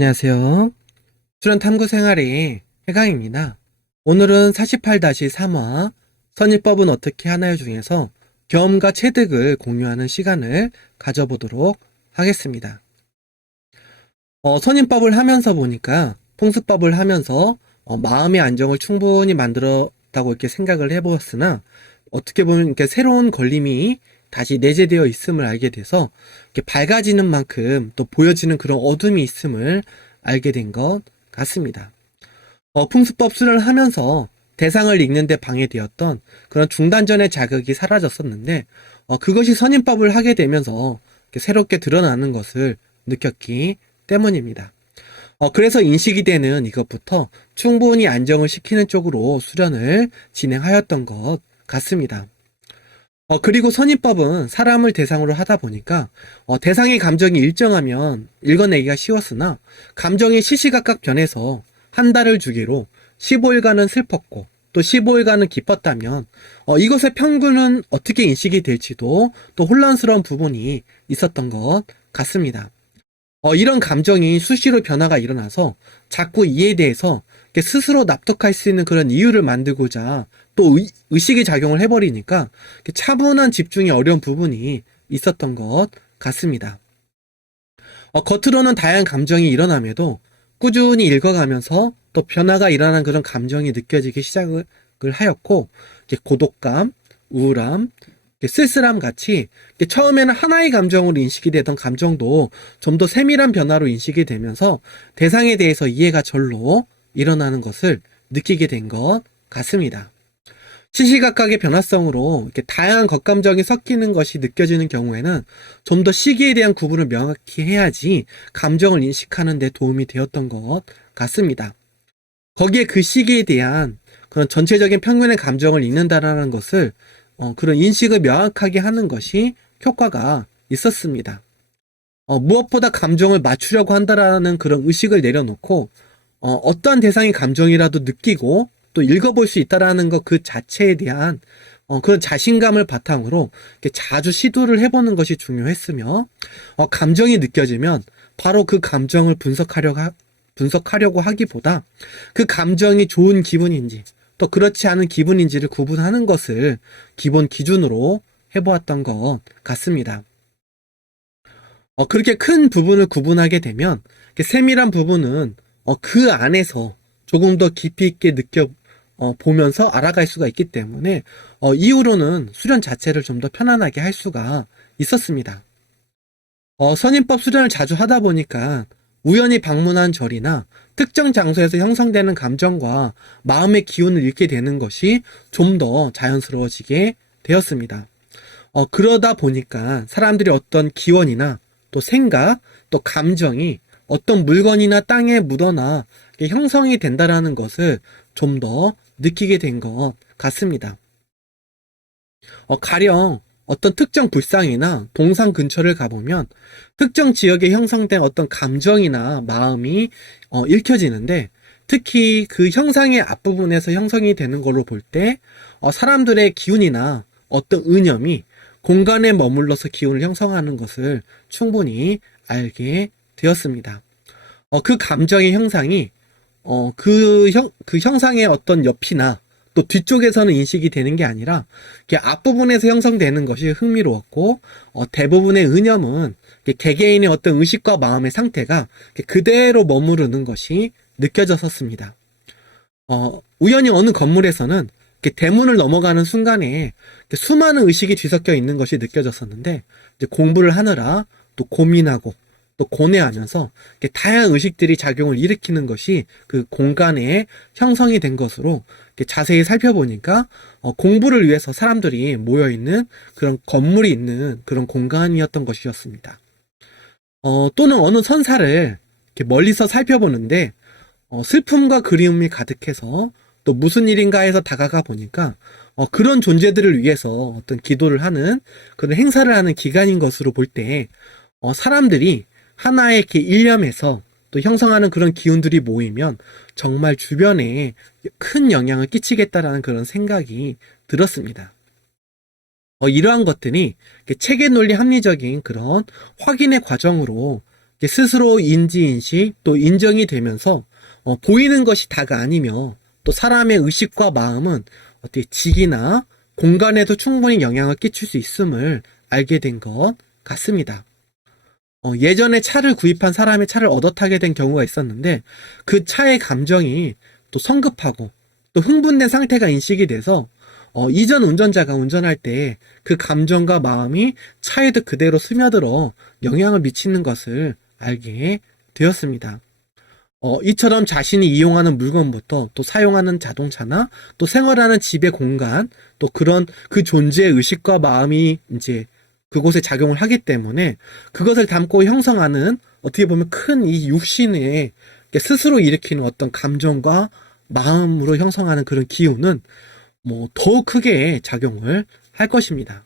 안녕하세요. 수련 탐구 생활의 해강입니다. 오늘은 48-3화 선임법은 어떻게 하나요 중에서 경험과 체득을 공유하는 시간을 가져보도록 하겠습니다. 선임법을 하면서 보니까 통수법을 하면서 마음의 안정을 충분히 만들었다고 이렇게 생각을 해보았으나 어떻게 보면 이렇게 새로운 걸림이 다시 내재되어 있음을 알게 돼서 이렇게 밝아지는 만큼 또 보여지는 그런 어둠이 있음을 알게 된 것 같습니다. 풍수법 수련을 하면서 대상을 읽는 데 방해되었던 그런 중단전의 자극이 사라졌었는데 그것이 선임법을 하게 되면서 새롭게 드러나는 것을 느꼈기 때문입니다. 그래서 인식이 되는 이것부터 충분히 안정을 시키는 쪽으로 수련을 진행하였던 것 같습니다. 그리고 선임법은 사람을 대상으로 하다 보니까 대상의 감정이 일정하면 읽어내기가 쉬웠으나 감정이 시시각각 변해서 한 달을 주기로 15일간은 슬펐고 또 15일간은 기뻤다면 이것의 평균은 어떻게 인식이 될지도 또 혼란스러운 부분이 있었던 것 같습니다. 이런 감정이 수시로 변화가 일어나서 자꾸 이에 대해서 스스로 납득할 수 있는 그런 이유를 만들고자 또 의식이 작용을 해버리니까 차분한 집중이 어려운 부분이 있었던 것 같습니다. 겉으로는 다양한 감정이 일어남에도 꾸준히 읽어가면서 또 변화가 일어난 그런 감정이 느껴지기 시작을 하였고 고독감, 우울함, 쓸쓸함 같이 처음에는 하나의 감정으로 인식이 되던 감정도 좀 더 세밀한 변화로 인식이 되면서 대상에 대해서 이해가 절로 일어나는 것을 느끼게 된 것 같습니다. 시시각각의 변화성으로 이렇게 다양한 겉감정이 섞이는 것이 느껴지는 경우에는 좀 더 시기에 대한 구분을 명확히 해야지 감정을 인식하는 데 도움이 되었던 것 같습니다. 거기에 그 시기에 대한 그런 전체적인 평면의 감정을 읽는다라는 것을 그런 인식을 명확하게 하는 것이 효과가 있었습니다. 무엇보다 감정을 맞추려고 한다라는 그런 의식을 내려놓고 어떠한 대상의 감정이라도 느끼고 또 읽어볼 수 있다라는 것 그 자체에 대한 그런 자신감을 바탕으로 자주 시도를 해보는 것이 중요했으며 감정이 느껴지면 바로 그 감정을 분석하려고 하기보다 그 감정이 좋은 기분인지 또 그렇지 않은 기분인지를 구분하는 것을 기본 기준으로 해보았던 것 같습니다. 그렇게 큰 부분을 구분하게 되면 세밀한 부분은 그 안에서 조금 더 깊이 있게 보면서 알아갈 수가 있기 때문에 이후로는 수련 자체를 좀 더 편안하게 할 수가 있었습니다. 선임법 수련을 자주 하다 보니까 우연히 방문한 절이나 특정 장소에서 형성되는 감정과 마음의 기운을 읽게 되는 것이 좀 더 자연스러워지게 되었습니다. 그러다 보니까 사람들이 어떤 기원이나 또 생각, 또 감정이 어떤 물건이나 땅에 묻어나 형성이 된다라는 것을 좀 더 느끼게 된 것 같습니다. 가령 어떤 특정 불상이나 동상 근처를 가보면 특정 지역에 형성된 어떤 감정이나 마음이 읽혀지는데 특히 그 형상의 앞부분에서 형성이 되는 걸로 볼 때 사람들의 기운이나 어떤 의념이 공간에 머물러서 기운을 형성하는 것을 충분히 알게 되었습니다. 그 감정의 형상이 그 형상의 어떤 옆이나 또 뒤쪽에서는 인식이 되는 게 아니라 앞부분에서 형성되는 것이 흥미로웠고 대부분의 의념은 개개인의 어떤 의식과 마음의 상태가 그대로 머무르는 것이 느껴졌었습니다. 우연히 어느 건물에서는 대문을 넘어가는 순간에 수많은 의식이 뒤섞여 있는 것이 느껴졌었는데 이제 공부를 하느라 또 고민하고 또 고뇌하면서 다양한 의식들이 작용을 일으키는 것이 그 공간에 형성이 된 것으로 자세히 살펴보니까 공부를 위해서 사람들이 모여있는 그런 건물이 있는 그런 공간이었던 것이었습니다. 또는 어느 선사를 멀리서 살펴보는데 슬픔과 그리움이 가득해서 또 무슨 일인가 해서 다가가 보니까 그런 존재들을 위해서 어떤 기도를 하는 그런 행사를 하는 기간인 것으로 볼 때 사람들이 하나의 이렇게 일념에서 또 형성하는 그런 기운들이 모이면 정말 주변에 큰 영향을 끼치겠다라는 그런 생각이 들었습니다. 이러한 것들이 체계 논리 합리적인 그런 확인의 과정으로 스스로 인지인식 또 인정이 되면서 보이는 것이 다가 아니며 또 사람의 의식과 마음은 어떻게 직이나 공간에도 충분히 영향을 끼칠 수 있음을 알게 된 것 같습니다. 예전에 차를 구입한 사람의 차를 얻어 타게 된 경우가 있었는데 그 차의 감정이 또 성급하고 또 흥분된 상태가 인식이 돼서 이전 운전자가 운전할 때 그 감정과 마음이 차에도 그대로 스며들어 영향을 미치는 것을 알게 되었습니다. 이처럼 자신이 이용하는 물건부터 또 사용하는 자동차나 또 생활하는 집의 공간 또 그런 그 존재의 의식과 마음이 이제 그곳에 작용을 하기 때문에 그것을 담고 형성하는 어떻게 보면 큰 이 육신에 스스로 일으키는 어떤 감정과 마음으로 형성하는 그런 기운은 더 크게 작용을 할 것입니다.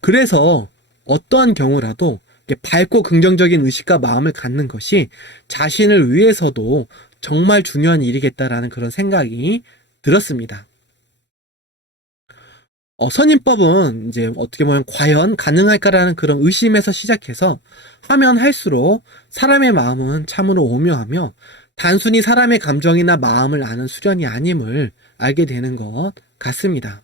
그래서 어떠한 경우라도 밝고 긍정적인 의식과 마음을 갖는 것이 자신을 위해서도 정말 중요한 일이겠다라는 그런 생각이 들었습니다. 선임법은 이제 어떻게 보면 과연 가능할까라는 그런 의심에서 시작해서 하면 할수록 사람의 마음은 참으로 오묘하며 단순히 사람의 감정이나 마음을 아는 수련이 아님을 알게 되는 것 같습니다.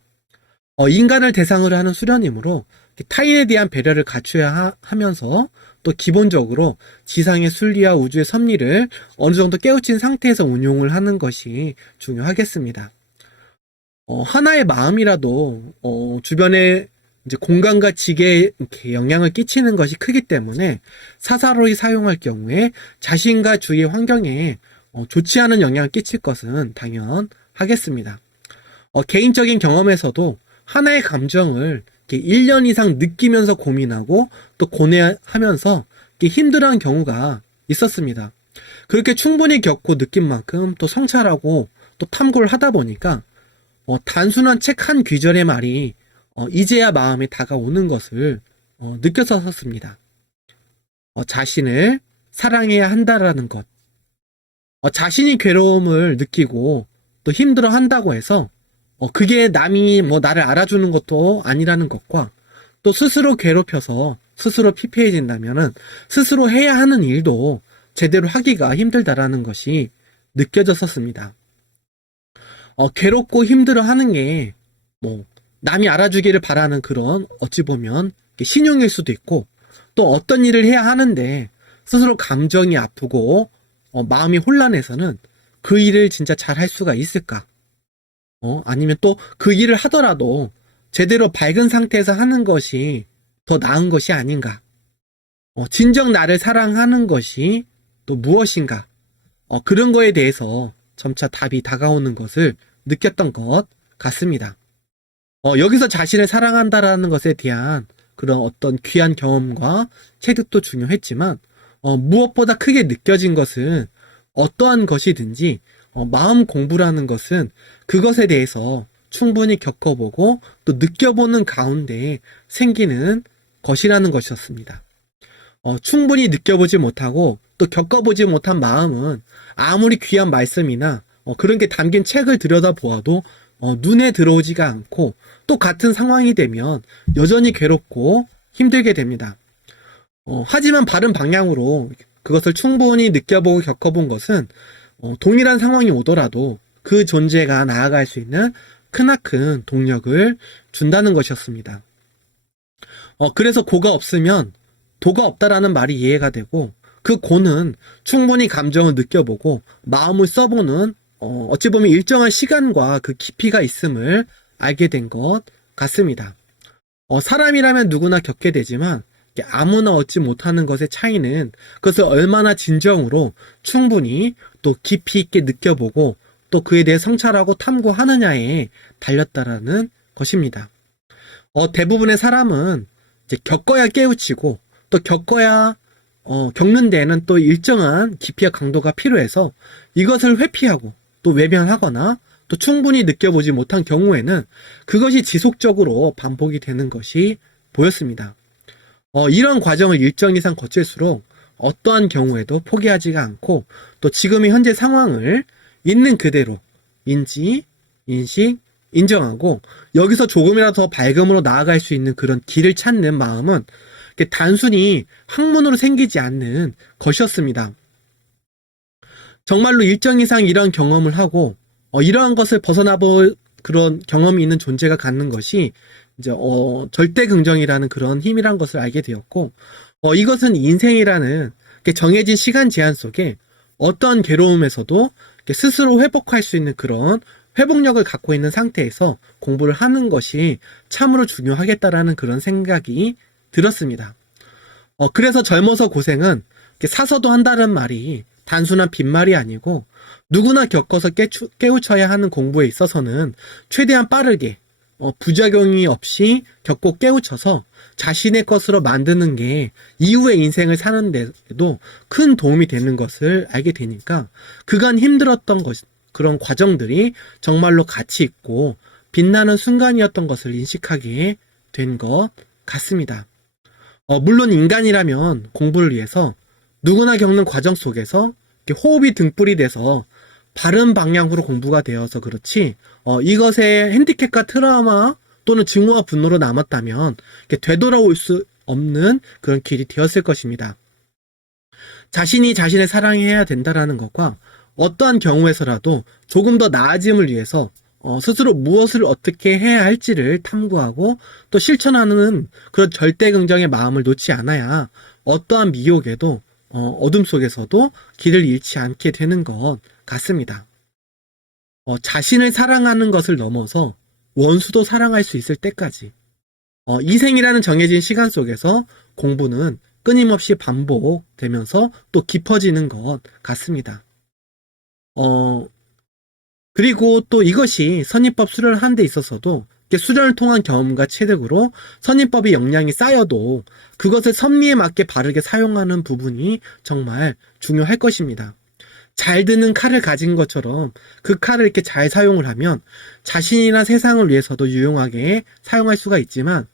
인간을 대상으로 하는 수련이므로 타인에 대한 배려를 갖춰야 하면서 또 기본적으로 지상의 순리와 우주의 섭리를 어느 정도 깨우친 상태에서 운용을 하는 것이 중요하겠습니다. 하나의 마음이라도 주변에 이제 공간과 지계에 이렇게 영향을 끼치는 것이 크기 때문에 사사로이 사용할 경우에 자신과 주위의 환경에 좋지 않은 영향을 끼칠 것은 당연하겠습니다. 개인적인 경험에서도 하나의 감정을 1년 이상 느끼면서 고민하고 또 고뇌하면서 힘들어한 경우가 있었습니다. 그렇게 충분히 겪고 느낀 만큼 또 성찰하고 또 탐구를 하다 보니까 단순한 책 한 귀절의 말이 이제야 마음에 다가오는 것을 느꼈었습니다. 자신을 사랑해야 한다라는 것, 자신이 괴로움을 느끼고 또 힘들어 한다고 해서 그게 남이 나를 알아주는 것도 아니라는 것과 또 스스로 괴롭혀서 스스로 피폐해진다면은 스스로 해야 하는 일도 제대로 하기가 힘들다라는 것이 느껴졌었습니다. 괴롭고 힘들어 하는 게 남이 알아주기를 바라는 그런 어찌 보면 신용일 수도 있고 또 어떤 일을 해야 하는데 스스로 감정이 아프고 마음이 혼란해서는 그 일을 진짜 잘 할 수가 있을까? 아니면 또 그 일을 하더라도 제대로 밝은 상태에서 하는 것이 더 나은 것이 아닌가? 진정 나를 사랑하는 것이 또 무엇인가? 그런 거에 대해서 점차 답이 다가오는 것을 느꼈던 것 같습니다. 여기서 자신을 사랑한다라는 것에 대한 그런 어떤 귀한 경험과 체득도 중요했지만, 무엇보다 크게 느껴진 것은 어떠한 것이든지, 마음 공부라는 것은 그것에 대해서 충분히 겪어보고 또 느껴보는 가운데 생기는 것이라는 것이었습니다. 충분히 느껴보지 못하고 또 겪어보지 못한 마음은 아무리 귀한 말씀이나 그런 게 담긴 책을 들여다보아도 눈에 들어오지가 않고 또 같은 상황이 되면 여전히 괴롭고 힘들게 됩니다. 하지만 바른 방향으로 그것을 충분히 느껴보고 겪어본 것은 동일한 상황이 오더라도 그 존재가 나아갈 수 있는 크나큰 동력을 준다는 것이었습니다. 그래서 고가 없으면 도가 없다라는 말이 이해가 되고, 그 고는 충분히 감정을 느껴보고 마음을 써보는 어찌 보면 일정한 시간과 그 깊이가 있음을 알게 된 것 같습니다. 사람이라면 누구나 겪게 되지만 아무나 얻지 못하는 것의 차이는 그것을 얼마나 진정으로 충분히 또 깊이 있게 느껴보고 또 그에 대해 성찰하고 탐구하느냐에 달렸다라는 것입니다. 대부분의 사람은 이제 겪어야 깨우치고 또 겪는 데에는 또 일정한 깊이와 강도가 필요해서 이것을 회피하고 또 외면하거나 또 충분히 느껴보지 못한 경우에는 그것이 지속적으로 반복이 되는 것이 보였습니다. 이런 과정을 일정 이상 거칠수록 어떠한 경우에도 포기하지가 않고 또 지금의 현재 상황을 있는 그대로 인지, 인식, 인정하고 여기서 조금이라도 더 밝음으로 나아갈 수 있는 그런 길을 찾는 마음은 단순히 학문으로 생기지 않는 것이었습니다. 정말로 일정 이상 이런 경험을 하고 이러한 것을 벗어나볼 그런 경험이 있는 존재가 갖는 것이 이제 절대 긍정이라는 그런 힘이란 것을 알게 되었고, 이것은 인생이라는 정해진 시간 제한 속에 어떠한 괴로움에서도 스스로 회복할 수 있는 그런 회복력을 갖고 있는 상태에서 공부를 하는 것이 참으로 중요하겠다라는 그런 생각이 들었습니다. 그래서 젊어서 고생은 사서도 한다는 말이 단순한 빈말이 아니고 누구나 겪어서 깨우쳐야 하는 공부에 있어서는 최대한 빠르게 부작용이 없이 겪고 깨우쳐서 자신의 것으로 만드는 게 이후의 인생을 사는 데도 큰 도움이 되는 것을 알게 되니까 그간 힘들었던 그런 과정들이 정말로 가치 있고 빛나는 순간이었던 것을 인식하게 된 것 같습니다. 물론 인간이라면 공부를 위해서 누구나 겪는 과정 속에서 호흡이 등불이 돼서 바른 방향으로 공부가 되어서 그렇지 이것에 핸디캡과 트라우마 또는 증오와 분노로 남았다면 되돌아올 수 없는 그런 길이 되었을 것입니다. 자신이 자신을 사랑해야 된다라는 것과 어떠한 경우에서라도 조금 더 나아짐을 위해서 스스로 무엇을 어떻게 해야 할지를 탐구하고 또 실천하는 그런 절대 긍정의 마음을 놓지 않아야 어떠한 미혹에도 어둠 속에서도 길을 잃지 않게 되는 것 같습니다. 자신을 사랑하는 것을 넘어서 원수도 사랑할 수 있을 때까지 이 생이라는 정해진 시간 속에서 공부는 끊임없이 반복되면서 또 깊어지는 것 같습니다. 그리고 또 이것이 선임법 수련을 하는 데 있어서도 수련을 통한 경험과 체득으로 선임법의 역량이 쌓여도 그것을 섭리에 맞게 바르게 사용하는 부분이 정말 중요할 것입니다. 잘 드는 칼을 가진 것처럼 그 칼을 이렇게 잘 사용을 하면 자신이나 세상을 위해서도 유용하게 사용할 수가 있지만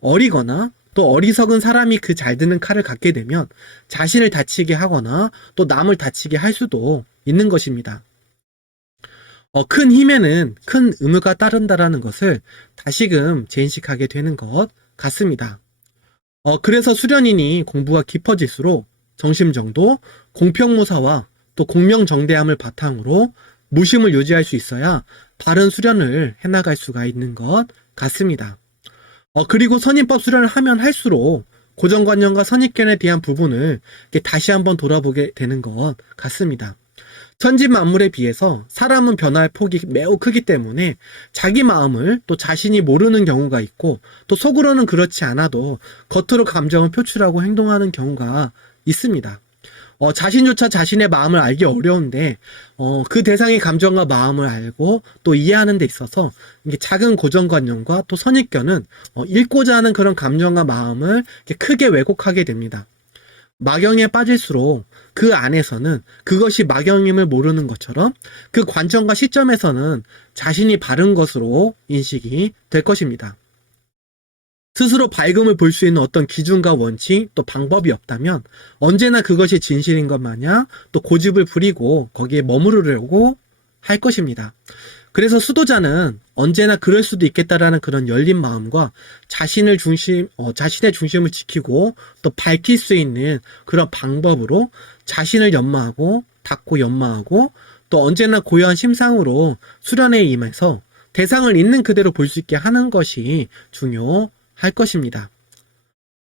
어리거나 또 어리석은 사람이 그 잘 드는 칼을 갖게 되면 자신을 다치게 하거나 또 남을 다치게 할 수도 있는 것입니다. 큰 힘에는 큰 의무가 따른다라는 것을 다시금 재인식하게 되는 것 같습니다. 그래서 수련인이 공부가 깊어질수록 정심정도, 공평무사와 또 공명정대함을 바탕으로 무심을 유지할 수 있어야 바른 수련을 해나갈 수가 있는 것 같습니다. 그리고 선임법 수련을 하면 할수록 고정관념과 선입견에 대한 부분을 다시 한번 돌아보게 되는 것 같습니다. 천지만물에 비해서 사람은 변화의 폭이 매우 크기 때문에 자기 마음을 또 자신이 모르는 경우가 있고 또 속으로는 그렇지 않아도 겉으로 감정을 표출하고 행동하는 경우가 있습니다. 자신조차 자신의 마음을 알기 어려운데 그 대상의 감정과 마음을 알고 또 이해하는 데 있어서 이게 작은 고정관념과 또 선입견은 읽고자 하는 그런 감정과 마음을 크게 왜곡하게 됩니다. 막연에 빠질수록 그 안에서는 그것이 막연임을 모르는 것처럼 그 관점과 시점에서는 자신이 바른 것으로 인식이 될 것입니다. 스스로 밝음을 볼 수 있는 어떤 기준과 원칙 또 방법이 없다면 언제나 그것이 진실인 것 마냥 또 고집을 부리고 거기에 머무르려고 할 것입니다. 그래서 수도자는 언제나 그럴 수도 있겠다라는 그런 열린 마음과 자신의 중심을 지키고 또 밝힐 수 있는 그런 방법으로 자신을 연마하고 닫고 연마하고 또 언제나 고요한 심상으로 수련에 임해서 대상을 있는 그대로 볼 수 있게 하는 것이 중요할 것입니다.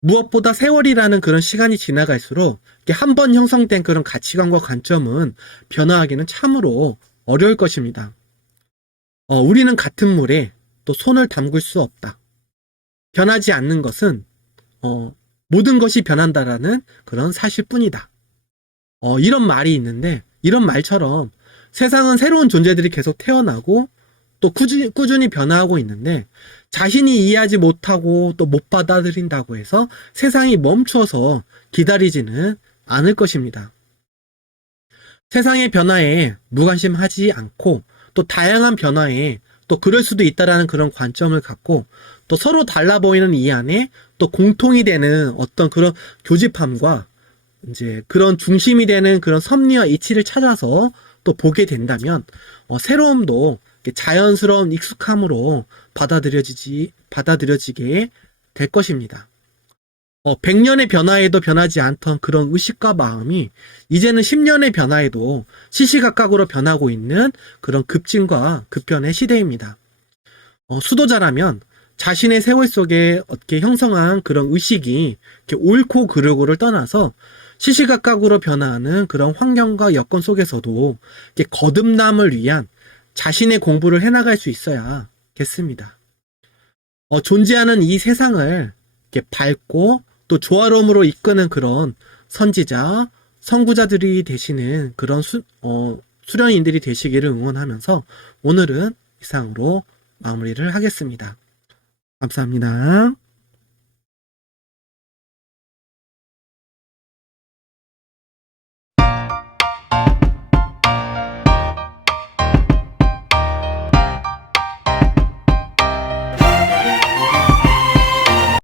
무엇보다 세월이라는 그런 시간이 지나갈수록 한 번 형성된 그런 가치관과 관점은 변화하기는 참으로 어려울 것입니다. 우리는 같은 물에 또 손을 담글 수 없다. 변하지 않는 것은 모든 것이 변한다라는 그런 사실뿐이다. 이런 말이 있는데 이런 말처럼 세상은 새로운 존재들이 계속 태어나고 또 꾸준히 변화하고 있는데 자신이 이해하지 못하고 또 못 받아들인다고 해서 세상이 멈춰서 기다리지는 않을 것입니다. 세상의 변화에 무관심하지 않고 또 다양한 변화에 또 그럴 수도 있다라는 그런 관점을 갖고 또 서로 달라 보이는 이 안에 또 공통이 되는 어떤 그런 교집함과 이제 그런 중심이 되는 그런 섭리와 이치를 찾아서 또 보게 된다면 새로움도 자연스러운 익숙함으로 받아들여지게 될 것입니다. 100년의 변화에도 변하지 않던 그런 의식과 마음이 이제는 10년의 변화에도 시시각각으로 변하고 있는 그런 급진과 급변의 시대입니다. 수도자라면 자신의 세월 속에 어떻게 형성한 그런 의식이 이렇게 옳고 그르고를 떠나서 시시각각으로 변화하는 그런 환경과 여건 속에서도 이렇게 거듭남을 위한 자신의 공부를 해나갈 수 있어야겠습니다. 존재하는 이 세상을 이렇게 밝고 또 조화로움으로 이끄는 그런 선지자, 선구자들이 되시는 그런 수련인들이 되시기를 응원하면서 오늘은 이상으로 마무리를 하겠습니다. 감사합니다.